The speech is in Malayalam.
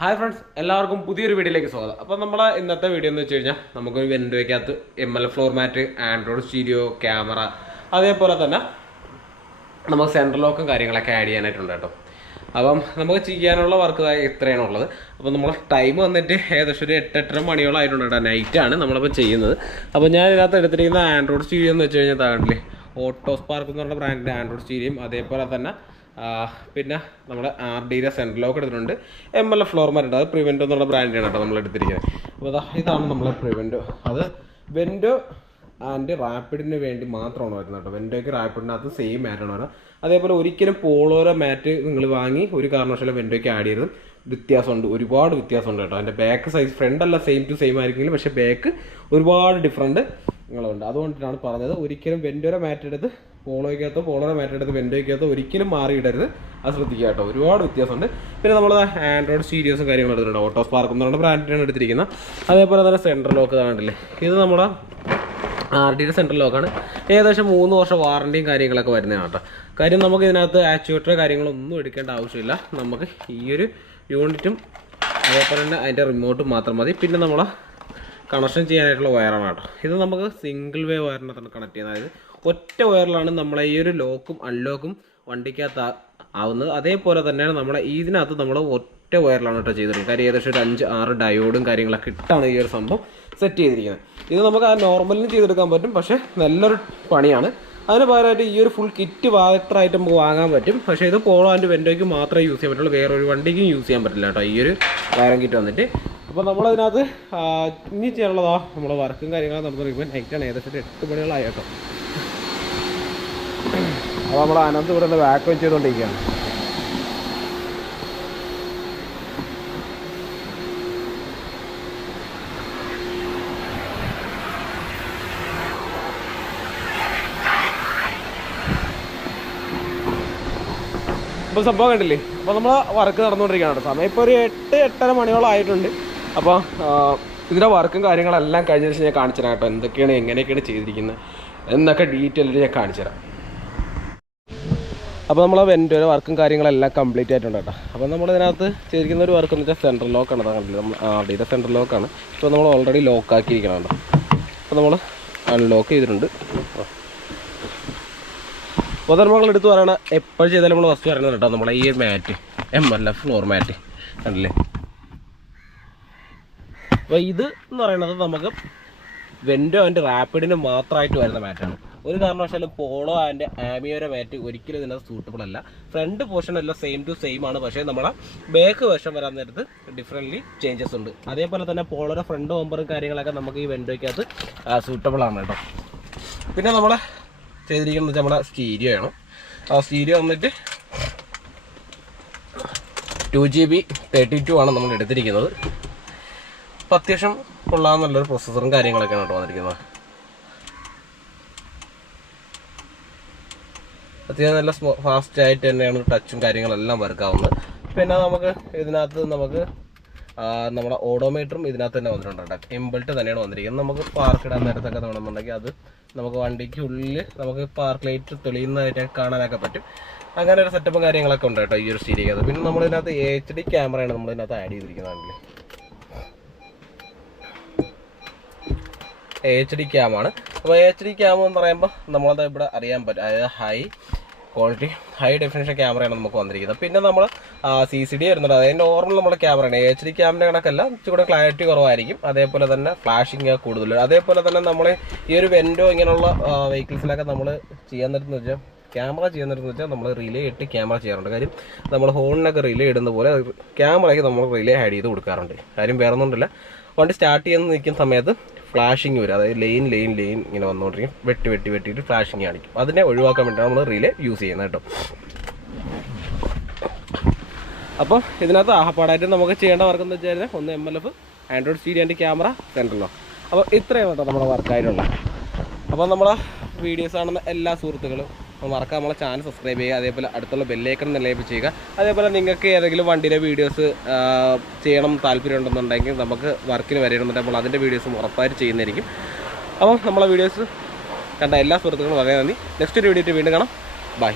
ഹായ് ഫ്രണ്ട്സ്, എല്ലാവർക്കും പുതിയൊരു വീഡിയോയിലേക്ക് സ്വാഗതം. അപ്പോൾ നമ്മുടെ ഇന്നത്തെ വീഡിയോ എന്ന് വെച്ച് കഴിഞ്ഞാൽ നമുക്കൊരു വെൻഡോയ്ക്കകത്ത് MLF floor mat, Android stereo, camera, അതേപോലെ തന്നെ നമുക്ക് സെൻട്രൽ ലോക്കും കാര്യങ്ങളൊക്കെ ആഡ് ചെയ്യാനായിട്ടുണ്ട് കേട്ടോ. അപ്പം നമുക്ക് ചെയ്യാനുള്ള വർക്ക് ഇത്രയാണ് ഉള്ളത്. അപ്പോൾ നമ്മൾ ടൈം വന്നിട്ട് ഏകദേശം ഒരു 8-8:30 മണിയോളം ആയിട്ടുണ്ട് കേട്ടോ. നൈറ്റാണ് നമ്മളിപ്പോൾ ചെയ്യുന്നത്. അപ്പോൾ ഞാൻ ഇതിനകത്ത് എടുത്തിരിക്കുന്ന ആൻഡ്രോയിഡ് സ്റ്റീരിയോ എന്ന് വെച്ച് കഴിഞ്ഞാൽ താണ്ടില്ലേ ഓട്ടോ സ്പാർക്ക് എന്ന് പറഞ്ഞ ബ്രാൻഡിൻ്റെ ആൻഡ്രോയിഡ് സ്റ്റീരിയോയും അതേപോലെ തന്നെ പിന്നെ നമ്മുടെ RDയുടെ സെൻട്രൽ ലോക്ക് എടുത്തിട്ടുണ്ട്. MLF ഫ്ലോർ മാറ്റ്, അത് പ്രിവെൻറ്റോ എന്നുള്ള ബ്രാൻഡാണ് കേട്ടോ നമ്മൾ എടുത്തിരിക്കുന്നത്. അപ്പോൾ ഇതാണ് നമ്മളെ പ്രിവെൻറ്റോ. അത് വെൻഡോ ആൻഡ് റാപ്പിഡിന് വേണ്ടി മാത്രമാണ് വരുന്നത് കേട്ടോ. വെൻഡോയ്ക്ക് റാപ്പിഡിനകത്ത് സെയിം മാറ്റാണ് വരുന്നത്. അതേപോലെ ഒരിക്കലും പോളോരോ മാറ്റ് നിങ്ങൾ വാങ്ങി ഒരു കാരണവശാലും വെൻഡോയ്ക്ക് ആഡ് ചെയ്തതും വ്യത്യാസമുണ്ട്, ഒരുപാട് വ്യത്യാസമുണ്ട് കേട്ടോ. അതിൻ്റെ ബാക്ക് സൈസ് ഫ്രണ്ട് അല്ല സെയിം ടു സെയിം ആയിരിക്കും, പക്ഷേ ബാക്ക് ഒരുപാട് ഡിഫറൻറ്റ് നിങ്ങളുണ്ട്. അതുകൊണ്ടിട്ടാണ് പറഞ്ഞത് ഒരിക്കലും വെൻഡോയുടെ മാറ്റ് എടുത്ത് പോളോയ്ക്കകത്തോ പോളോയുടെ മാറ്റ് എടുത്ത് വെൻഡോയ്ക്കകത്തോ ഒരിക്കലും മാറിയിടരുത്. അത് ശ്രദ്ധിക്കുക കേട്ടോ, ഒരുപാട് വ്യത്യാസമുണ്ട്. പിന്നെ നമ്മൾ ആൻഡ്രോയിഡ് സ്റ്റീരിയോസും കാര്യങ്ങളും എടുത്തിട്ടുണ്ട്. ഓട്ടോ സ്പാർക്ക് എന്ന് പറഞ്ഞ ബ്രാൻഡിനാണ് എടുത്തിരിക്കുന്നത്. അതേപോലെ തന്നെ സെൻട്രൽ ലോക്ക് കാണില്ലേ, ഇത് നമ്മുടെ RDയുടെ സെൻട്രൽ ലോക്കാണ്. ഏകദേശം 3 വർഷം വാറണ്ടിയും കാര്യങ്ങളൊക്കെ വരുന്നതാണ് കേട്ടോ. കാര്യം നമുക്ക് ഇതിനകത്ത് ആക്ച്വേറ്റർ കാര്യങ്ങളൊന്നും എടുക്കേണ്ട ആവശ്യമില്ല. നമുക്ക് ഈ ഒരു യൂണിറ്റും അതേപോലെ തന്നെ അതിൻ്റെ റിമോട്ടും മാത്രം മതി. പിന്നെ നമ്മൾ കണക്ഷൻ ചെയ്യാനായിട്ടുള്ള വയറാണ് കേട്ടോ. ഇത് നമുക്ക് സിംഗിൾ വേ വയറിനകത്താണ് കണക്ട് ചെയ്യുന്നത്. അതായത് ഒറ്റ വയറിലാണ് നമ്മളെ ഈ ഒരു ലോക്കും അൺലോക്കും വണ്ടിക്കകത്ത് ആവുന്നത്. അതേപോലെ തന്നെയാണ് നമ്മളെ ഇതിനകത്ത് നമ്മൾ ഒറ്റ വയറിലാണ് കേട്ടോ ചെയ്തിരിക്കുന്നത്. കാര്യം ഏകദേശം ഒരു 5-6 ഡയോഡും കാര്യങ്ങളൊക്കെ ഇട്ടാണ് ഈ ഒരു സംഭവം സെറ്റ് ചെയ്തിരിക്കുന്നത്. ഇത് നമുക്ക് ആ നോർമലിന് ചെയ്തെടുക്കാൻ പറ്റും, പക്ഷേ നല്ലൊരു പണിയാണ്. അതിന് പകരമായിട്ട് ഈ ഒരു ഫുൾ കിറ്റ് മാത്രമായിട്ട് നമുക്ക് വാങ്ങാൻ പറ്റും. പക്ഷേ ഇത് പോളോ ആൻഡ് വെൻഡോയ്ക്ക് മാത്രമേ യൂസ് ചെയ്യാൻ പറ്റുള്ളൂ, വേറൊരു വണ്ടിക്കും യൂസ് ചെയ്യാൻ പറ്റില്ല കേട്ടോ ഈ ഒരു വയറും കിറ്റ് വന്നിട്ട്. അപ്പോൾ നമ്മളതിനകത്ത് ഇനി ചെയ്യാനുള്ളതാ നമ്മളെ വർക്കും കാര്യങ്ങളും നടന്നുകൊണ്ടിരിക്കുമ്പോൾ നൈറ്റാണ്, ഏകദേശം 8 മണികളായി കേട്ടോ. അപ്പോൾ നമ്മൾ അനന്ത് ഇവിടെ നിന്ന് വാക്വം ചെയ്തുകൊണ്ടിരിക്കുകയാണ്. അപ്പോൾ സംഭവം കണ്ടില്ലേ, അപ്പോൾ നമ്മൾ വർക്ക് നടന്നുകൊണ്ടിരിക്കുകയാണ്. സമയം ഇപ്പോൾ ഒരു 8-8:30 മണിയോളം ആയിട്ടുണ്ട്. അപ്പോൾ ഇതിൻ്റെ വർക്കും കാര്യങ്ങളെല്ലാം കഴിഞ്ഞ ദിവസം ഞാൻ കാണിച്ചു തരാം കേട്ടോ. എന്തൊക്കെയാണ് എങ്ങനെയൊക്കെയാണ് ചെയ്തിരിക്കുന്നത് എന്നൊക്കെ ഡീറ്റെയിലായിട്ട് ഞാൻ കാണിച്ചു തരാം. അപ്പോൾ നമ്മൾ വെൻഡോയുടെ വർക്കും കാര്യങ്ങളെല്ലാം കംപ്ലീറ്റ് ആയിട്ടുണ്ട് കേട്ടോ. അപ്പോൾ നമ്മളിതിനകത്ത് ചെയ്തിരിക്കുന്ന ഒരു വർക്ക് എന്ന് വെച്ചാൽ സെൻട്രൽ ലോക്കാണ്. കണ്ടില്ല, നമ്മൾ RDയുടെ സെൻട്രൽ ലോക്കാണ്. ഇപ്പോൾ നമ്മൾ ഓൾറെഡി ലോക്കാക്കിയിരിക്കണം കേട്ടോ. അപ്പോൾ നമ്മൾ അൺലോക്ക് ചെയ്തിട്ടുണ്ട്. അപ്പോൾ നമ്മൾ എടുത്ത് പറയണ എപ്പോഴും ചെയ്താലും നമ്മൾ ഫസ്റ്റ് പറയുന്നത് കേട്ടോ, നമ്മളെ ഈ മാറ്റ് MLF ഫ്ലോർ മാറ്റ് കണ്ടില്ലേ. അപ്പോൾ ഇത് എന്ന് പറയുന്നത് നമുക്ക് വെൻഡോ ആൻഡ് റാപ്പിഡിന് മാത്രമായിട്ട് വരുന്ന മാറ്റാണ്. ഒരു കാരണവശാലും പോളോ ആൻഡ് ആമിയോയുടെ മാറ്റ് ഒരിക്കലും ഇതിനകത്ത് സൂട്ടബിൾ അല്ല. ഫ്രണ്ട് പോർഷൻ എല്ലാം സെയിം ടു സെയിം ആണ്, പക്ഷേ നമ്മളെ ബാക്ക് വശം വരാൻ നേരത്ത് ഡിഫറൻ്റ്ലി ചേഞ്ചസ് ഉണ്ട്. അതേപോലെ തന്നെ പോളോയുടെ ഫ്രണ്ട് ബമ്പറും കാര്യങ്ങളൊക്കെ നമുക്ക് ഈ വെൻഡോയ്ക്കകത്ത് സൂട്ടബിൾ ആണ് കേട്ടോ. പിന്നെ നമ്മൾ ചെയ്തിരിക്കുന്നത് വെച്ചാൽ നമ്മുടെ സ്റ്റീരിയോ ആണ്. ആ സ്റ്റീരിയോ വന്നിട്ട് 2GB 32 ആണ് നമ്മൾ എടുത്തിരിക്കുന്നത്. അപ്പം അത്യാവശ്യം കൊള്ളാമെന്നുള്ളൊരു പ്രൊസസ്സറും കാര്യങ്ങളൊക്കെയാണ് കേട്ടോ വന്നിരിക്കുന്നത്. അത്യാവശ്യം നല്ല ഫാസ്റ്റ് ആയിട്ട് തന്നെയാണ് ടച്ചും കാര്യങ്ങളെല്ലാം വർക്കാവുന്നത്. പിന്നെ നമുക്ക് ഇതിനകത്ത് നമുക്ക് നമ്മുടെ ഓഡോമീറ്ററും ഇതിനകത്ത് തന്നെ വന്നിട്ടുണ്ട് കേട്ടോ. ഇംബിൾട്ട് തന്നെയാണ് വന്നിരിക്കുന്നത്. നമുക്ക് പാർക്ക് ഇടാൻ നേരത്തൊക്കെ വേണമെന്നുണ്ടെങ്കിൽ അത് നമുക്ക് വണ്ടിക്ക് ഉള്ളിൽ നമുക്ക് പാർക്ക് ലൈറ്റ് തെളിയുന്നതായിട്ട് കാണാനൊക്കെ പറ്റും. അങ്ങനെ ഒരു സെറ്റപ്പും കാര്യങ്ങളൊക്കെ ഉണ്ട് കേട്ടോ ഈ ഒരു സ്റ്റീരിയോക്കകത്ത്. പിന്നെ നമ്മളിതിനകത്ത് HD ക്യാമറയാണ് നമ്മളിതിനകത്ത് ആഡ് ചെയ്തിരിക്കുന്നതാണെങ്കിൽ. HD ക്യാമാണ്. അപ്പോൾ HD ക്യാമ എന്ന് പറയുമ്പോൾ നമ്മളത് ഇവിടെ അറിയാൻ പറ്റും, അതായത് ഹൈ ക്വാളിറ്റി ഹൈ ഡെഫിനിഷൻ ക്യാമറയാണ് നമുക്ക് വന്നിരിക്കുന്നത്. പിന്നെ നമ്മൾ CCD വരുന്നുണ്ട്, അതായത് നോർമൽ നമ്മുടെ ക്യാമറയാണ്. HD ക്യാമിൻ്റെ കണക്കല്ല, ഇച്ചിരി ക്ലാരിറ്റി കുറവായിരിക്കും. അതേപോലെ തന്നെ ഫ്ലാഷിങ് കൂടുതൽ. അതേപോലെ തന്നെ നമ്മൾ ഈ ഒരു വെൻഡോ ഇങ്ങനെയുള്ള വെഹിക്കിൾസിലൊക്കെ നമ്മൾ ചെയ്യാൻ നേരത്തെന്ന് വെച്ചാൽ ക്യാമറ ചെയ്യാൻ നേരത്തെന്ന് വെച്ചാൽ നമ്മൾ റിലേ ഇട്ട് ക്യാമറ ചെയ്യാറുണ്ട്. കാര്യം നമ്മൾ ഹോണിനൊക്കെ റിലേ ഇടുന്ന പോലെ ക്യാമറയ്ക്ക് നമ്മൾ റിലേ ആഡ് ചെയ്ത് കൊടുക്കാറുണ്ട്. കാര്യം വേറെ ഒന്നുമില്ല, വണ്ടി സ്റ്റാർട്ട് ചെയ്യുന്ന നിൽക്കുന്ന സമയത്ത് ഫ്ലാഷിങ് വരും, അതായത് ലെയിൻ ഇങ്ങനെ വന്നുകൊണ്ടിരിക്കും, വെട്ടിയിട്ട് ഫ്ലാഷിങ് കാണിക്കും. അതിനെ ഒഴിവാക്കാൻ വേണ്ടിയാണ് നമ്മൾ റിലേ യൂസ് ചെയ്യുന്നത് കേട്ടോ. അപ്പോൾ ഇതിനകത്ത് ആഹപ്പാടായിട്ട് നമുക്ക് ചെയ്യേണ്ട വർക്ക് എന്ന് വെച്ചാൽ ഒന്ന് MLF, android stereo and camera, സെൻട്രലോ. അപ്പോൾ ഇത്രയാണ് കേട്ടോ നമ്മുടെ വർക്കായിട്ടുള്ളത്. അപ്പോൾ നമ്മളെ വീഡിയോസ് കാണുന്ന എല്ലാ സുഹൃത്തുക്കളും മറക്കാം നമ്മളെ ചാനൽ സബ്സ്ക്രൈബ് ചെയ്യുക. അതേപോലെ അടുത്തുള്ള ബെല്ലൈക്കൺ നിലയിപ്പ് ചെയ്യുക. അതേപോലെ നിങ്ങൾക്ക് ഏതെങ്കിലും വണ്ടിയുടെ വീഡിയോസ് ചെയ്യണം താല്പര്യം ഉണ്ടെന്നുണ്ടെങ്കിൽ നമുക്ക് വർക്കിന് വരണമെന്നുണ്ടെങ്കിൽ നമ്മൾ അതിൻ്റെ വീഡിയോസും ഉറപ്പായിട്ട് ചെയ്യുന്നതായിരിക്കും. അപ്പോൾ നമ്മളെ വീഡിയോസ് കണ്ട എല്ലാ സുഹൃത്തുക്കളും വളരെ നന്ദി. നെക്സ്റ്റ് ഒരു വീഡിയോ വീണ്ടും കാണാം. ബൈ.